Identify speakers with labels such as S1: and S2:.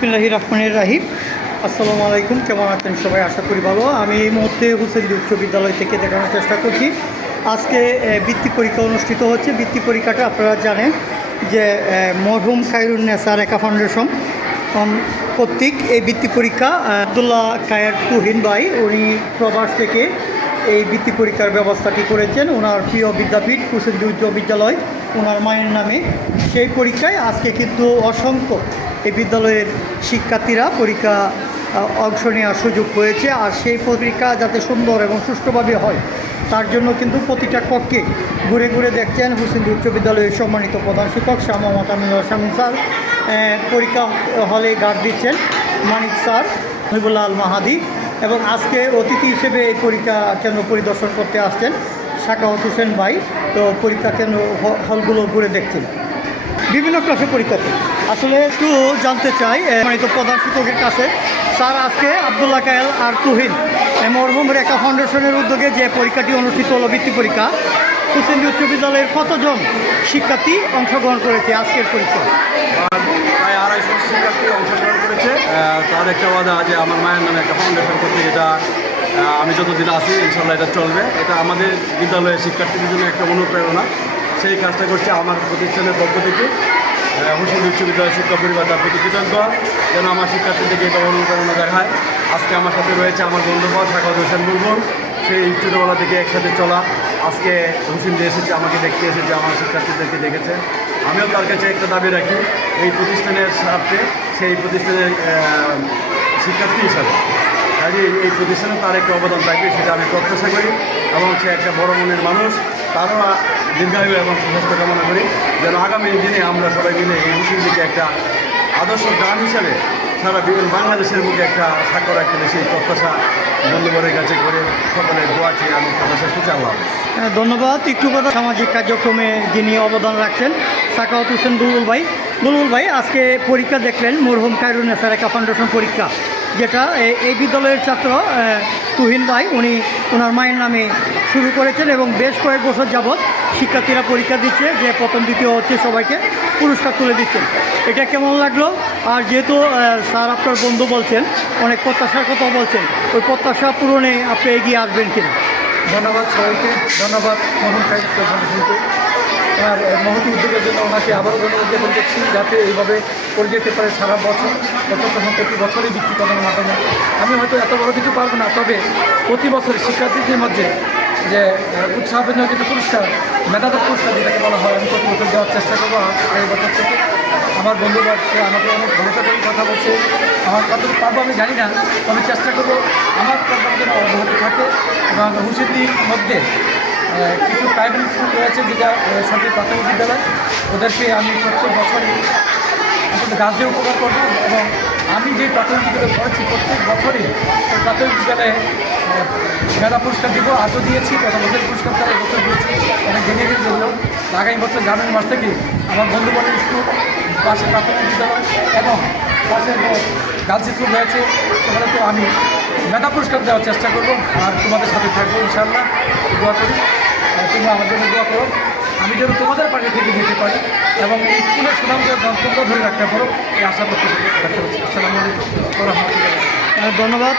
S1: বিসমিল্লাহি রহমানির রাহিম। আসসালামু আলাইকুম, কেমন আছেন সবাই? আশা করি ভালো। আমি এই মুহূর্তে হুসেন্দি উচ্চ বিদ্যালয় থেকে দেখানোর চেষ্টা করছি। আজকে বৃত্তি পরীক্ষা অনুষ্ঠিত হচ্ছে। বৃত্তি পরীক্ষাটা আপনারা জানেন যে মরহুম নেসার একা ফাউন্ডেশন কর্তৃক এই বৃত্তি পরীক্ষা আবদুল্লাহ কায়ার তুহিন ভাই, উনি প্রবাস থেকে এই বৃত্তি পরীক্ষার ব্যবস্থাটি করেছেন? ওনার প্রিয় বিদ্যাপীঠ কুসুন্দি উচ্চ বিদ্যালয় ওনার মায়ের নামে। সেই পরীক্ষায় আজকে কিন্তু অসংখ্য এই বিদ্যালয়ের শিক্ষার্থীরা পরীক্ষা অংশ নেওয়ার সুযোগ হয়েছে। আর সেই পরীক্ষা যাতে সুন্দর এবং সুষ্ঠুভাবে হয়, তার জন্য কিন্তু প্রতিটা কক্ষে ঘুরে ঘুরে দেখছেন হুসেন্দি উচ্চ বিদ্যালয়ের সম্মানিত প্রধান শিক্ষক শ্যামা আমিনুল শামীম স্যার। পরীক্ষা হলে গার্ড দিচ্ছেন মানিক স্যার মহিবুল্লাহ আল মাহাদি। এবং আজকে অতিথি হিসেবে এই পরীক্ষা কেন্দ্র পরিদর্শন করতে আসছেন শাকাওয়াত হোসেন ভাই তো পরীক্ষা কেন্দ্র হলগুলো ঘুরে দেখছেন। বিভিন্ন ক্লাসে পরীক্ষাতে আসলে একটু জানতে চাই এ, সম্মানিত প্রধান শিক্ষকের কাছে স্যার আজকে আবদুল্লাহ কায়েল আর তুহিন মরহুম রেখা ফাউন্ডেশনের উদ্যোগে যে পরীক্ষাটি অনুষ্ঠিত হলো বৃত্তি পরীক্ষা হুসেন্দি উচ্চ বিদ্যালয়ের কতজন শিক্ষার্থী অংশগ্রহণ করেছে আজকের পরীক্ষা?
S2: প্রায় আড়াইশো শিক্ষার্থী অংশগ্রহণ করেছে। তার একটা যে আমার মায়ের নামে একটা ফাউন্ডেশন করতে যেটা আমি যত যতদিন আছি ইনশাল্লাহ এটা চলবে। এটা আমাদের বিদ্যালয়ের শিক্ষার্থীদের জন্য একটা অনুপ্রেরণা। সেই কাজটা করছে আমার প্রতিষ্ঠানের পক্ষ থেকে। হুসেন উচ্চ বিদ্যালয় শিক্ষা পরিবার তার প্রতি কৃতজ্ঞ। যেন আমার শিক্ষার্থীদেরকে এটা অনুপ্রেরণা দেখায়। আজকে আমার সাথে রয়েছে আমার বন্ধুবর শাখাত হোসেন বুলবুল। সেই ছোটোবেলা থেকে একসাথে চলা। আজকে হুসেন দিয়ে এসেছে, আমাকে দেখতে এসেছে, আমার শিক্ষার্থীদেরকে দেখেছে। আমিও তার কাছে একটা দাবি রাখি, এই প্রতিষ্ঠানের স্বার্থে, সেই প্রতিষ্ঠানের শিক্ষার্থী হিসাবে। কাজে এই প্রতিষ্ঠানে তার একটা অবদান থাকবে সেটা আমি প্রত্যাশা করি। এবং সে একটা বড় মনের মানুষ। তারও দীর্ঘায়ু এবং সুস্বাস্থ্য কামনা করি। যেন আগামী দিনে আমরা সবাই মিলে এই মুসলিমদিকে একটা আদর্শ গ্রাম হিসাবে সারা বিভিন্ন বাংলাদেশের মুখে একটা স্বাক্ষর রাখতে সেই প্রত্যাশা বন্ধুবরের কাছে করে সকলের দোয়া চেয়ে আমি প্রত্যাশা আল্লাহ
S1: হ্যাঁ, ধন্যবাদ। একটু কথা সামাজিক কার্যক্রমে যিনি অবদান রাখছেন সাকাওয়াত হোসেন বুলবুল ভাই। বুলবুল ভাই আজকে পরীক্ষা দেখলেন মরহুম খায়রুন নেসারেকা ফাউন্ডেশন পরীক্ষা। যেটা এই বিদ্যালয়ের ছাত্র তুহিন ভাই, উনি ওনার মায়ের নামে শুরু করেছেন এবং বেশ কয়েক বছর যাবৎ শিক্ষার্থীরা পরীক্ষা দিচ্ছে যে প্রথম, দ্বিতীয় হচ্ছে সবাইকে পুরস্কার তুলে দিচ্ছেন। এটা কেমন লাগল? আর যেহেতু স্যার আপনার বন্ধু বলছেন, অনেক প্রত্যাশার কথা বলছেন, ওই প্রত্যাশা পূরণে আপনি এগিয়ে আসবেন কিনা?
S3: ধন্যবাদ সবাইকে। ধন্যবাদ আর মহতি উদ্যোগের জন্য ওনাকে আবারও ধন্যবাদ জ্ঞাপন করছি যাতে এইভাবে করে যেতে পারে সারা বছর তখন প্রতি বছরই বৃত্তি প্রদানের মাধ্যমে। আমি হয়তো এত বড় কিছু পারব না, তবে প্রতি বছর শিক্ষার্থীদের মধ্যে যে উৎসাহজনক যেটা পুরস্কার মেধাবী পুরস্কার যেটাকে বলা হয়, আমি প্রতি বছর দেওয়ার চেষ্টা করব এই বছর থেকে। আমার বন্ধুবার সে আমাকে অনেক ভরসা করে কথা বলছে। আমার কতটুকু পারব আমি জানি না, তবে চেষ্টা করব আমার প্রোগ্রাম যেন অব্যাহত থাকে এবং হুসেদির মধ্যে কিছু প্রাইমারি স্কুল রয়েছে যেটা সরকারি প্রাথমিক বিদ্যালয়। ওদেরকে আমি প্রত্যেক বছরই আসলে গাছ দিয়ে উপকার করব এবং আমি যে প্রাথমিক বিদ্যালয়ে পড়েছি, প্রত্যেক বছরই প্রাথমিক বিদ্যালয়ে মেধা পুরস্কার দিব, আজও দিয়েছি গত বছর পুরস্কার তারা বছর দিয়েছি। অনেক জেনে গেছে জন্য আগামী বছর জানুয়ারি মাস থেকে আমার বন্ধু বান্ধব স্কুল, পাশে প্রাথমিক বিদ্যালয় এবং পাশে গার্লস স্কুল রয়েছে সেখানে তো আমি মেধা পুরস্কার দেওয়ার চেষ্টা করব। আর তোমাদের সাথে থাকব ইনশাল্লাহ দোয়া করি। তুমি আমার জন্য দোয়া করো। আমি যেন তোমাদের পাশে থেকে যেতে পারি এবং এই স্কুলের সুনামকে তোমরা ধরে রাখতে পারো। এই আশা করতে রাখতে আসসালামু আলাইকুম।
S1: ধন্যবাদ।